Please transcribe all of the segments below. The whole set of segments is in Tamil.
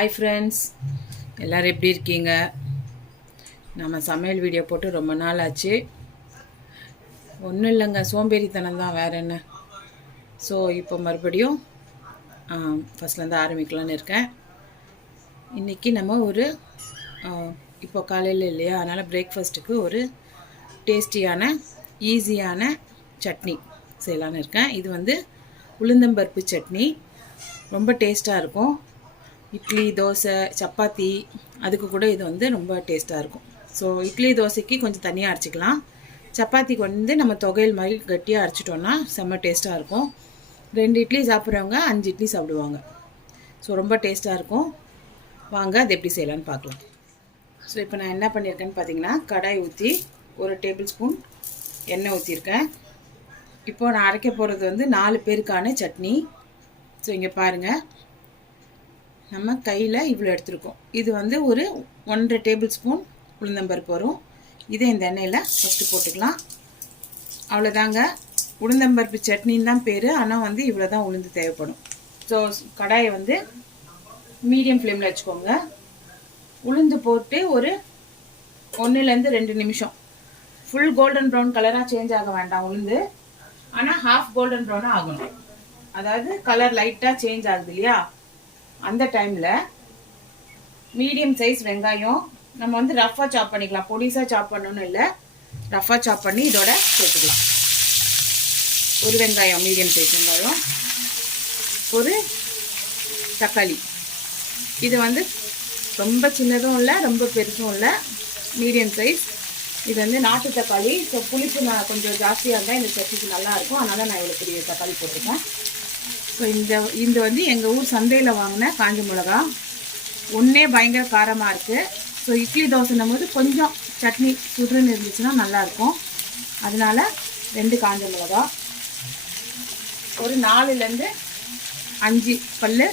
ஹாய் ஃப்ரெண்ட்ஸ், எல்லோரும் எப்படி இருக்கீங்க? நம்ம சமையல் வீடியோ போட்டு ரொம்ப நாள் ஆச்சு. ஒன்றும் இல்லைங்க, சோம்பேறித்தனம் தான், வேறு என்ன. ஸோ இப்போ மறுபடியும் ஃபஸ்ட்லேருந்து ஆரம்பிக்கலான்னு இருக்கேன். இன்றைக்கி நம்ம ஒரு இப்போ காலையில் இல்லையா, அதனால் பிரேக்ஃபாஸ்ட்டுக்கு ஒரு டேஸ்டியான ஈஸியான சட்னி செய்யலான்னு இருக்கேன். இது வந்து உளுந்தம்பருப்பு சட்னி, ரொம்ப டேஸ்ட்டாக இருக்கும். இட்லி, தோசை, சப்பாத்தி அதுக்கு கூட இது வந்து ரொம்ப டேஸ்ட்டாக இருக்கும். ஸோ இட்லி தோசைக்கு கொஞ்சம் தனியாக அரைச்சிக்கலாம். சப்பாத்திக்கு வந்து நம்ம தொகையில் மாதிரி கட்டியாக அரைச்சிட்டோன்னா செம்ம டேஸ்ட்டாக இருக்கும். 2 இட்லி சாப்பிட்றவங்க 5 இட்லி சாப்பிடுவாங்க. ஸோ ரொம்ப டேஸ்ட்டாக இருக்கும். வாங்க அது எப்படி செய்யலான்னு பார்க்கலாம். ஸோ இப்போ நான் என்ன பண்ணியிருக்கேன்னு பார்த்தீங்கன்னா, கடாய் ஊற்றி 1 டேபிள் ஸ்பூன் எண்ணெய் ஊற்றிருக்கேன். இப்போது நான் அரைக்க போகிறது வந்து 4 பேருக்கான சட்னி. ஸோ இங்கே பாருங்கள், நம்ம கையில் இவ்வளோ எடுத்துருக்கோம். இது வந்து ஒரு 1.5 டேபிள் ஸ்பூன் உளுந்தம்பருப்பு வரும். இதை இந்த எண்ணெயில் ஃபஸ்ட்டு போட்டுக்கலாம். அவ்வளோதாங்க, உளுந்தம்பருப்பு சட்னின்னு தான் பேர். ஆனால் வந்து இவ்வளோ தான் உளுந்து தேவைப்படும். ஸோ கடாயை வந்து மீடியம் ஃப்ளேமில் வச்சுக்கோங்க. உளுந்து போட்டு ஒரு 1லேருந்து 2 நிமிஷம். ஃபுல் கோல்டன் ப்ரௌன் கலராக சேஞ்ச் ஆக வேண்டாம் உளுந்து, ஆனால் ஹாஃப் கோல்டன் ப்ரௌனாக ஆகணும். அதாவது கலர் லைட்டாக சேஞ்ச் ஆகுது இல்லையா, அந்த டைமில் மீடியம் சைஸ் வெங்காயம் நம்ம வந்து ரஃபாக சாப் பண்ணிக்கலாம். பொடிசாக சாப் பண்ணணும்னு இல்லை, ரஃபாக சாப் பண்ணி இதோட சேர்த்துக்கலாம். ஒரு வெங்காயம், மீடியம் சைஸ் வெங்காயம், ஒரு தக்காளி. இது வந்து ரொம்ப சின்னதும் இல்லை, ரொம்ப பெருசும் இல்லை, மீடியம் சைஸ். இது வந்து நாட்டு தக்காளி. ஸோ புளிப்பு நான் கொஞ்சம் ஜாஸ்தியாக இருந்தால் இந்த சட்னிக்கு நல்லாயிருக்கும். அதனால் நான் இவ்வளோ பெரிய தக்காளி போட்டிருக்கேன். ஸோ இந்த வந்து எங்கள் ஊர் சந்தையில் வாங்கின காஞ்ச மிளகா. ஒன்றே பயங்கர காரமாக இருக்குது. ஸோ இட்லி தோசைன்னும் போது கொஞ்சம் சட்னி சுடுன்னு இருந்துச்சுன்னா நல்லாயிருக்கும். அதனால் 2 காஞ்ச மிளகா, ஒரு 4லேருந்து 5 பல்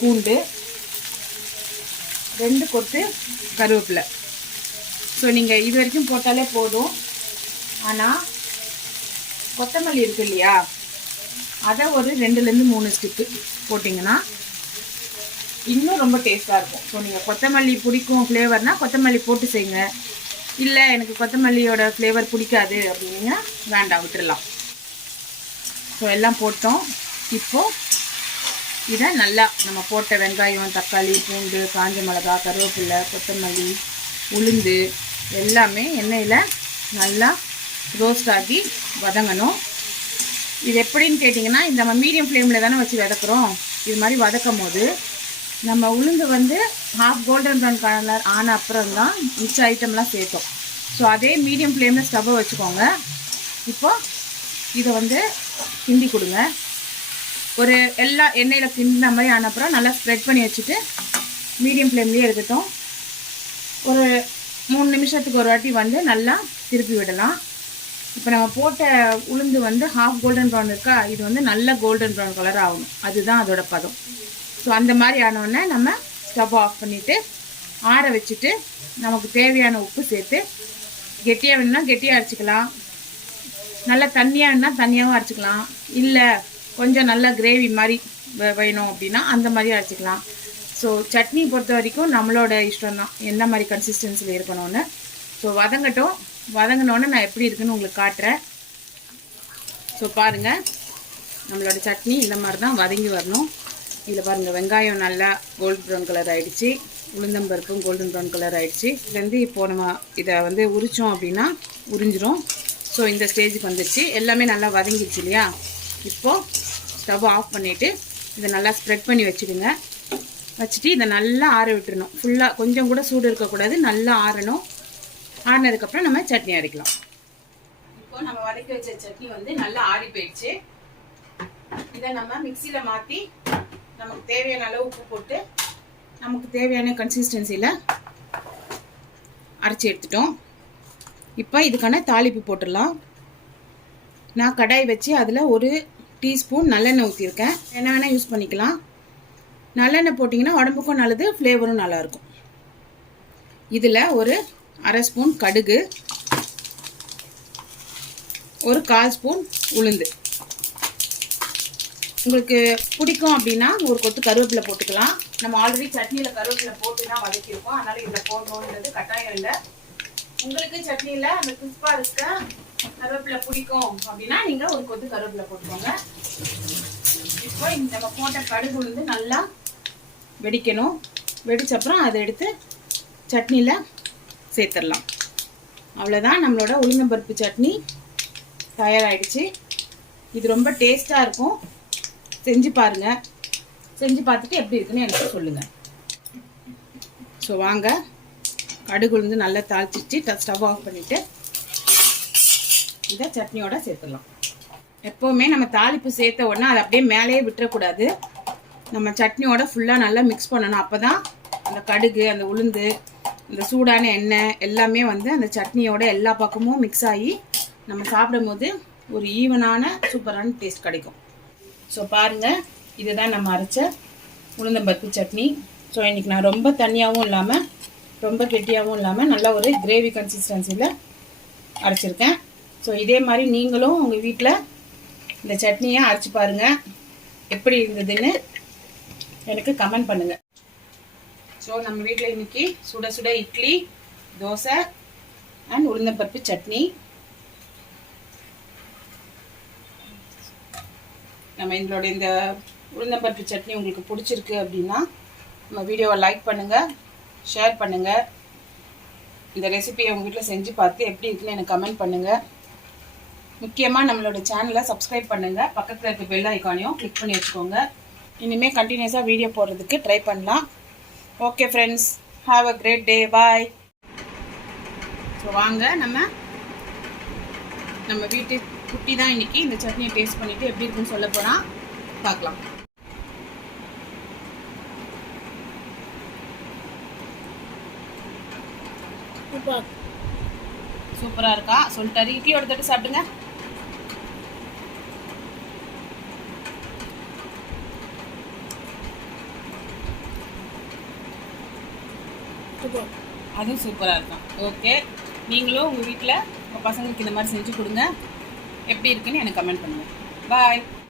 பூண்டு, 2 கொத்து கருவேப்பிலை. ஸோ நீங்கள் இது வரைக்கும் போட்டாலே போதும். ஆனால் கொத்தமல்லி இருக்குது இல்லையா, அதை ஒரு 2லேருந்து 3 ஸ்டிக்கு போட்டிங்கன்னா இன்னும் ரொம்ப டேஸ்ட்டாக இருக்கும். ஸோ நீங்கள் கொத்தமல்லி பிடிக்கும் ஃப்ளேவர்னால் கொத்தமல்லி போட்டு செய்யுங்க. இல்லை எனக்கு கொத்தமல்லியோட ஃப்ளேவர் பிடிக்காது அப்படின்னா வேண்டாம், விட்டுடலாம். ஸோ எல்லாம் போட்டோம். இப்போது இதை நல்லா நம்ம போட்ட வெங்காயம், தக்காளி, பூண்டு, காஞ்ச மிளகா, கருவேப்பிலை, கொத்தமல்லி, உளுந்து எல்லாமே எண்ணெயில் நல்லா ரோஸ்ட் ஆகி வதங்கணும். இது எப்படின்னு கேட்டிங்கன்னா, இந்த நம்ம மீடியம் ஃப்ளேமில் தானே வச்சு வதக்குறோம். இது மாதிரி வதக்கும் போது நம்ம உளுந்து வந்து ஹாஃப் கோல்டன் ப்ரௌன் கலர் ஆன அப்புறம் தான் மிச்ச ஐட்டம்லாம் சேர்த்தோம். ஸோ அதே மீடியம் ஃப்ளேமில் ஸ்டவ்வை வச்சுக்கோங்க. இப்போது இதை வந்து கிண்டி கொடுங்க. ஒரு எல்லா எண்ணெயில் கிண்டின மாதிரி ஆன அப்புறம் நல்லா ஸ்ப்ரெட் பண்ணி வச்சுட்டு மீடியம் ஃப்ளேம்லேயே இருக்கட்டும். ஒரு 3 நிமிஷத்துக்கு ஒரு வாட்டி வந்து நல்லா திருப்பி விடலாம். இப்போ நம்ம போட்ட உளுந்து வந்து ஹாஃப் கோல்டன் ப்ரௌன் இருக்கா, இது வந்து நல்ல கோல்டன் ப்ரௌன் கலர் ஆகணும். அதுதான் அதோட பதம். ஸோ அந்த மாதிரி ஆனோடனே நம்ம ஸ்டவ் ஆஃப் பண்ணிவிட்டு ஆற வச்சுட்டு நமக்கு தேவையான உப்பு சேர்த்து, கெட்டியாக வேணும்னா கெட்டியாக அரைச்சிக்கலாம், நல்லா தண்ணியாக வேணும்னா தண்ணியாகவும் அரைச்சிக்கலாம், இல்லை கொஞ்சம் நல்லா கிரேவி மாதிரி வேணும் அப்படின்னா அந்த மாதிரி அரைச்சிக்கலாம். ஸோ சட்னி பொறுத்த வரைக்கும் நம்மளோட இஷ்டம் தான் எந்த மாதிரி கன்சிஸ்டன்சியில் இருக்கணும்னு. ஸோ வதங்கட்டும். வதங்கினோன்னே நான் எப்படி இருக்குன்னு உங்களுக்கு காட்டுறேன். ஸோ பாருங்கள், நம்மளோட சட்னி இந்த மாதிரி தான் வதங்கி வரணும். இதில் பாருங்கள், வெங்காயம் நல்லா கோல்டன் ப்ரௌன் கலர் ஆகிடுச்சு, உளுந்தம்பருப்பும் கோல்டன் ப்ரௌன் கலர் ஆகிடுச்சு. இதுலேருந்து இப்போது நம்ம இதை வந்து உரித்தோம் அப்படின்னா உறிஞ்சிரும். ஸோ இந்த ஸ்டேஜுக்கு வந்துடுச்சு, எல்லாமே நல்லா வதங்கிடுச்சு இல்லையா. இப்போது ஸ்டவ் ஆஃப் பண்ணிவிட்டு இதை நல்லா ஸ்ப்ரெட் பண்ணி வச்சுடுங்க. வச்சுட்டு இதை நல்லா ஆற விட்டுறணும். ஃபுல்லாக கொஞ்சம் கூட சூடு இருக்கக்கூடாது, நல்லா ஆறணும். ஆறினதுக்கப்புறம் நம்ம சட்னி அரைக்கலாம். இப்போ நம்ம வதக்கி வச்ச சட்னி வந்து நல்லா ஆறி போயிடுச்சு. இதை நம்ம மிக்சியில் மாற்றி நமக்கு தேவையான அளவு உப்பு போட்டு நமக்கு தேவையான கன்சிஸ்டன்சியில் அரைச்சி எடுத்துட்டோம். இப்போ இதுக்கான தாளிப்பு போட்டுடலாம். நான் கடாய் வச்சு அதில் 1 டீஸ்பூன் நல்லெண்ணெய் ஊற்றிருக்கேன். என்ன வேணால் யூஸ் பண்ணிக்கலாம். நல்லெண்ணெய் போட்டிங்கன்னா உடம்புக்கும் நல்லது, ஃப்ளேவரும் நல்லாயிருக்கும். இதில் ஒரு 1/2 ஸ்பூன் கடுகு, ஒரு 1/4 ஸ்பூன் உளுந்து, உங்களுக்கு பிடிக்கும் அப்படின்னா ஒரு கொத்து கருவேப்பிலை போட்டுக்கலாம். நம்ம ஆல்ரெடி சட்னியில் கருவேப்பிலை போட்டு தான் வதக்கியிருக்கோம். அதனால் இதில் போடணுன்றது கட்டாயம் இல்லை. உங்களுக்கு சட்னியில் அந்த கிறிஸ்பாக இருக்க கருவேப்பிலை பிடிக்கும் அப்படின்னா நீங்கள் ஒரு கொத்து கருவேப்பிலை போட்டுக்கோங்க. இப்போ நம்ம போட்ட கடுகு வந்து நல்லா வெடிக்கணும். வெடிச்சப்புறம் அதை எடுத்து சட்னியில் சேர்த்துடலாம். அவ்வளோதான், நம்மளோட உளுந்தம்பருப்பு சட்னி தயாராகிடுச்சு. இது ரொம்ப டேஸ்ட்டாக இருக்கும். செஞ்சு பாருங்கள். செஞ்சு பார்த்துட்டு எப்படி இருக்குன்னு எனக்கு சொல்லுங்கள். ஸோ வாங்க, கடுகு உளுந்து நல்லா தாளிச்சிச்சு. ஸ்டவ் ஆஃப் பண்ணிவிட்டு இதை சட்னியோட சேர்த்துடலாம். எப்போவுமே நம்ம தாளிப்பு சேர்த்த உடனே அதை அப்படியே மேலேயே விட்டுறக்கூடாது. நம்ம சட்னியோட ஃபுல்லாக நல்லா மிக்ஸ் பண்ணணும். அப்போ தான் அந்த கடுகு, அந்த உளுந்து, இந்த சூடான எண்ணெய் எல்லாமே வந்து அந்த சட்னியோட எல்லா பக்கமும் மிக்ஸ் ஆகி நம்ம சாப்பிடும் போது ஒரு ஈவனான சூப்பரான டேஸ்ட் கிடைக்கும். ஸோ பாருங்கள், இதுதான் நம்ம அரைச்ச உளுந்தம்பருப்பு சட்னி. ஸோ இன்றைக்கி நான் ரொம்ப தண்ணியாகவும் இல்லாமல் ரொம்ப கெட்டியாகவும் இல்லாமல் நல்லா ஒரு கிரேவி கன்சிஸ்டன்சியில் அரைச்சிருக்கேன். ஸோ இதே மாதிரி நீங்களும் உங்கள் வீட்டில் இந்த சட்னியை அரைச்சி பாருங்கள். எப்படி இருந்ததுன்னு எனக்கு கமெண்ட் பண்ணுங்கள். ஸோ நம்ம வீட்டில் இன்றைக்கி சுட சுட இட்லி, தோசை அண்ட் உளுந்தம்பருப்பு சட்னி. நம்ம எங்களோட இந்த உளுந்தம்பருப்பு சட்னி உங்களுக்கு பிடிச்சிருக்கு அப்படின்னா நம்ம வீடியோவை லைக் பண்ணுங்கள், ஷேர் பண்ணுங்கள். இந்த ரெசிபியை உங்கள் வீட்டில் செஞ்சு பார்த்து எப்படி இருக்குன்னு எனக்கு கமெண்ட் பண்ணுங்கள். முக்கியமாக நம்மளோட சேனலை சப்ஸ்கிரைப் பண்ணுங்கள். பக்கத்தில் இருக்க பெல் ஐக்கானையும் கிளிக் பண்ணி வச்சுக்கோங்க. இனிமேல் கண்டினியூஸாக வீடியோ போடுறதுக்கு ட்ரை பண்ணலாம். Okay friends, have a great day. Bye. So வாங்க, நம்ம வீட்டு குட்டி தான் இன்றைக்கி இந்த சட்னியை டேஸ்ட் பண்ணிவிட்டு எப்படி இருக்குன்னு சொல்ல போனால் பார்க்கலாம். சூப்பராக இருக்கா சொல்லிட்டாரு. இட்லியோட தொட்டு சாப்பிடுங்க. அதுவும் சூப்பராக இருக்கும். ஓகே, நீங்களும் உங்கள் வீட்டில் உங்கள் பசங்களுக்கு இந்த மாதிரி செஞ்சு கொடுங்க. எப்படி இருக்குன்னு எனக்கு கமெண்ட் பண்ணுங்கள். பாய்.